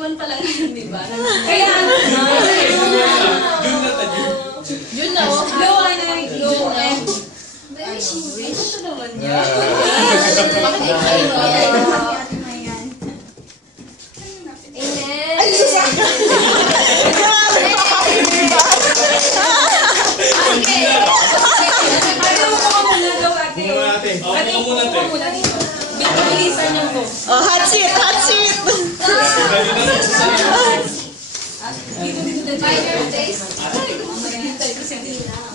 21 pa lang yun, di ba? Kaya ano na? Yun na, oh. Yun na. Ay, ito naman niya. Bakit ikaw yun? Amen. Ay, siya! Okay. Ano mo ka muna daw, ate? Ate, muna dito. Bilisan niyo po. Oh, hot seat, hot seat! By your taste.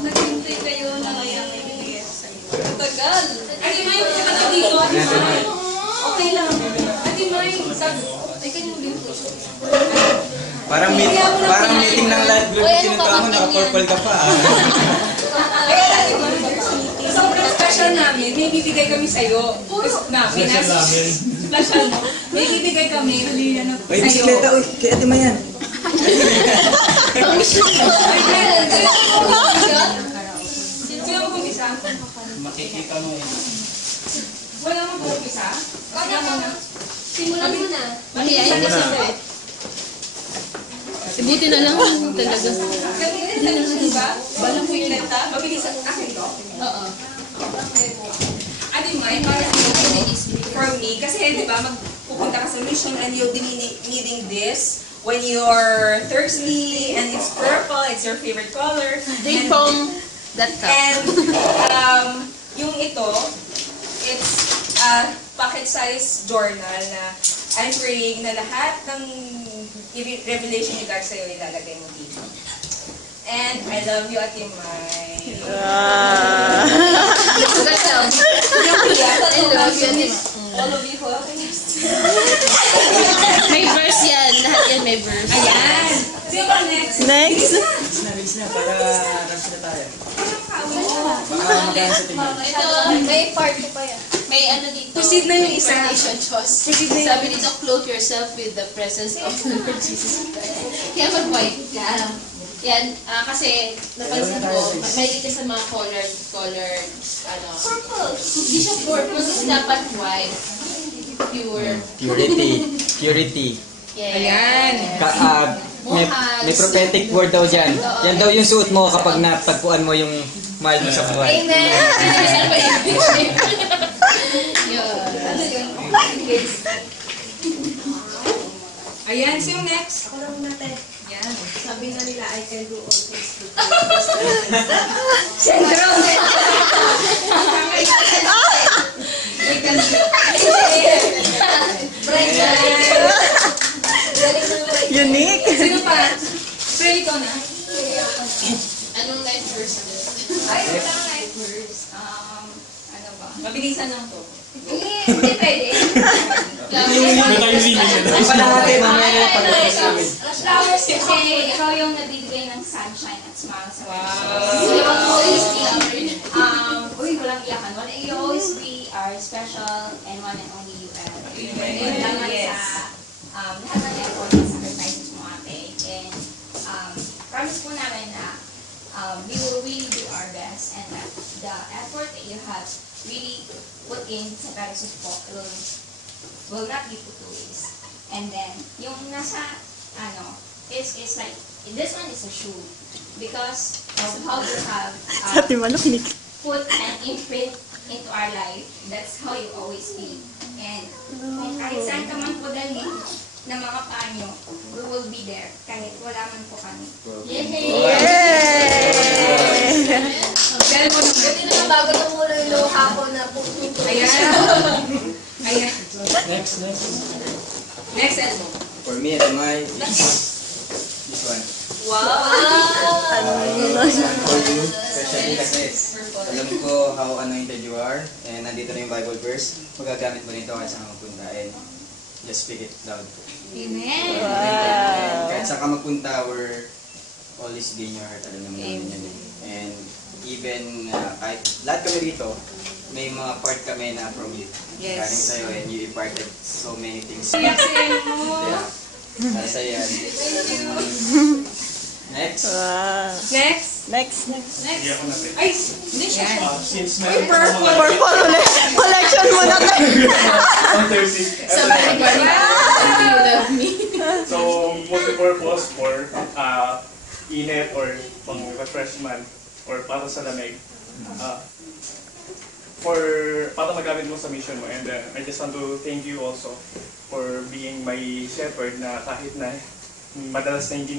Naghintay kayo na kaya may binigay sa inyo. Tagal. Ate May, ano dito? Okay lang. Ate May, teka nyo din po. Parang meeting ng live group kinukuha mo, naka-purple ka pa. Sobrang special namin, may bibigay kami sa'yo. Special mo. May bibigay kami sa'yo. Uy, bisikleta, uy, kay Ate Mayan. Sino mo kumisa? Makikita mo yun. Wala mo kumisa? Kaya mo na. Simulan mo na. Mahihayin na siya. Buti na lang talaga. Ganito na siya, diba? Balang bisikleta. Mabilisan. Akin to? Oo. Ate May, para for me, kasi diba, magpupunta ka sa mission and you'll be needing this when you're thirsty and it's purple, it's your favorite color. Daypom.com. And yung ito, it's a pocket-sized journal na I'm praying na lahat ng revelation ni God sa'yo ilalagay mo dito. And I love you, Ate May. All of you, May verse yan. Lahat yan may verse. ayan. Sino ba next? Next! Bilis na, para rush na tayo. Ito, may part ko pa yan. May ano dito. Proceed na yung isa. Proceed na sabi dito, clothe yourself with the presence of the Lord Jesus Christ. Kaya mag-white ka. Yan, kasi napansin ko, mahilig ka sa mga colored, ano. Purple. Hindi siya purple, kasi dapat white. Pure. Purity. Yeah. Ayan. May prophetic word daw dyan. Yan daw yung suot mo kapag natagpuan mo yung mahal mo sa buhay. Amen! Ano ba yun? Ayan, sino next? Ako lang natin. Yan. Sabi na nila, I can do all things through Sentro! Unique! Sino pa? Pray ko na. Anong life verse? Ay, walang life verse. Ano ba? Mabilisan lang to. Hindi pwede. Ang palahati, mamaya na pag-focus namin. Flowers kasi ikaw yung nabibigay ng sunshine at smile sa Wow. So you will always be, walang iyakan. You always be our special and one and only you ever. Salamat sa lahat ng effort at sacrifices mo, ate. And promise po namin na we will really do our best and that the effort that you have really put in sa Pegasus po will not be put to waste. And then, yung nasa, is like, this one is a shoe. Because of how you have Sa timalok, Nick. put an imprint into our life, that's how you always be. And kung kahit saan ka man po dalhin ng mga panyo, we will be there kahit wala man po kami. Dahil mo naman. Hindi na bago na muna yung luha ko na pupunto. Ayan. Ayan. Next. Next, Elmo. For me, Ate May, this one. Wow! For you, especially kasi alam ko how anointed you are, and nandito na yung Bible verse. Magagamit mo nito kahit saan ka magpunta, and just speak it loud. Amen! And kahit saan ka magpunta, we're always be in your heart. Alam naman namin yun. And even kahit lahat kami dito, may mga part kami na from you. Yes. Galing sa'yo, and you imparted so many things. Iyak si Elmo. Yeah. Nasa yan. Next. Next. Next. Ay, hindi siya. Uy, purple. Purple ulit. Collection mo na tayo. Somebody got it. You love me. So, purpose for init or pang refreshment or para sa lamig. Para magamit mo sa mission mo. And I just want to thank you also for being my shepherd na kahit na madalas na hindi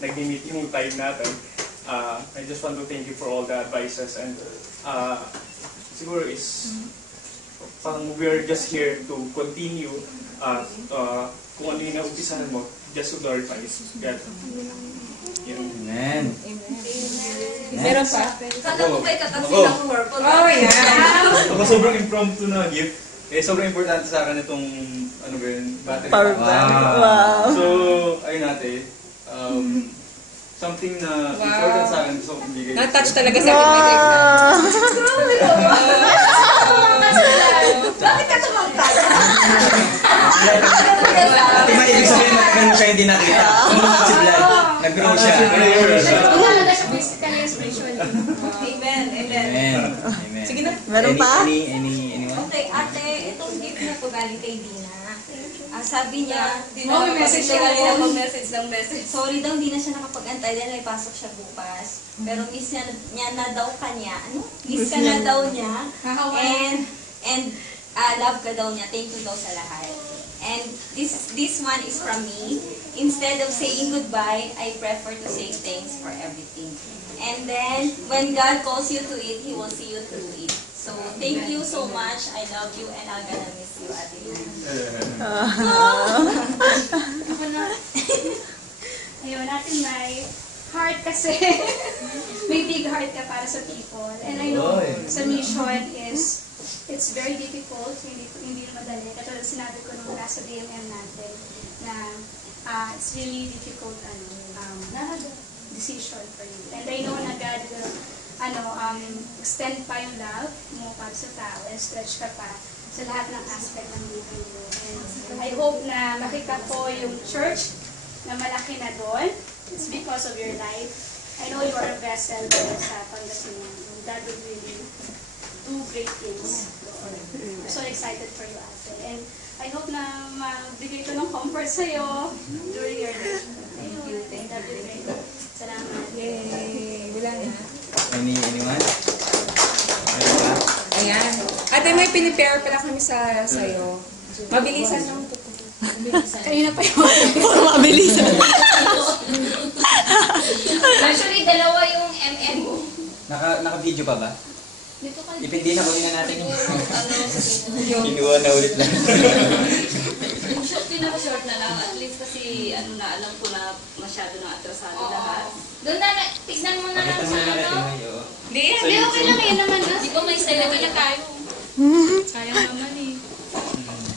nag-meet yung time natin. I just want to thank you for all the advices and siguro is parang we're just here to continue kung ano yung naumpisahan mo just to glorify God. Amen. Meron pa? Kala ko kay katabi Ako. ng purple. Oh, yeah. Ako sobrang impromptu na gift. Sobrang importante sa akin itong ano ba yun, battery Power pack. bank. Wow. Wow. So, ayun natin. Something na important sa akin gusto kong bigay. Na-touch talaga sa akin. Bakit ka tumangkad? Ate May, ibig sabihin matagal mo siya hindi nakita. Sumunod si Vlad. Nag-grow siya. Wala siya physically spiritually. Amen. Amen. Amen. Amen. Sige na. Meron pa? Anyone? Okay, ate, itong gift na to galing kay Dina. Sabi niya, Oh, may message siya. mag-message ng message. Sorry daw, hindi na siya nakapag-antay dahil may pasok siya bukas. Pero miss niya na daw kanya. Ano? Miss ka na daw niya. And love ka daw niya. Thank you daw sa lahat. And this one is from me. Instead of saying goodbye, I prefer to say thanks for everything. And then, when God calls you to it, He will see you through it. So, thank you so much. I love you and I'm gonna miss you, Ate Lou. Ako na. Ayun, natin may heart kasi. May big heart ka para sa people. And I know sa mission is, it's very difficult, hindi madali. Katulad sinabi ko nung nasa DMM natin na it's really difficult decision for you. And I know na God will extend pa yung love mo para sa tao and stretch ka pa sa lahat ng aspect ng buhay mo. And I hope na makita ko yung church na malaki na doon. It's because of your life. I know you are a vessel there sa Pangasinan. And God will really do great things. I'm so excited for you, Ate. And I hope na magbigay ko ng comfort sa'yo during your day. Thank you. Thank you very much. Salamat. Yay! Wala na. Anyone? Ano ba? Ayan. Ate, may pinipare pala kami sa'yo. Mabilisan lang. Kayo na pa yun. Puro mabilisan. Actually, dalawa yung MM mo. Naka-video pa ba? Dito ka. Ipindi na kunin na natin yung Yung kinuha na ulit lang. Pinaka-short na lang. At least kasi alam ko na masyado na atrasado lahat. doon na, tignan mo na lang Pakita mo sa na natin ano. may oo. Hindi, Hindi, okay lang yun naman. Di ba may sila na tayo? Kaya naman eh.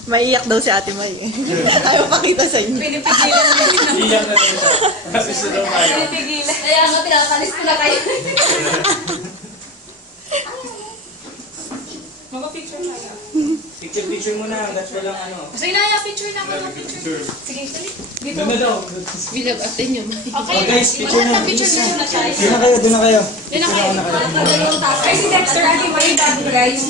Maiyak daw si Ate May. Ayaw pakita sa inyo. Pinipigilan mo. Iyak na tayo siya. Kasi gusto daw tayo. Pinipigilan. Kaya nga pinakalis ko na kayo. Mag-picture tayo. Picture muna. That's walang ano. Sige na, picture na ako. Picture. Sige, sige. Dito. Ganda daw. Bilag atin yun. Okay. Oh guys, picture na. Picture na tayo. Doon na kayo. Doon na kayo. Ay, si Dexter, Ate May, bago guys.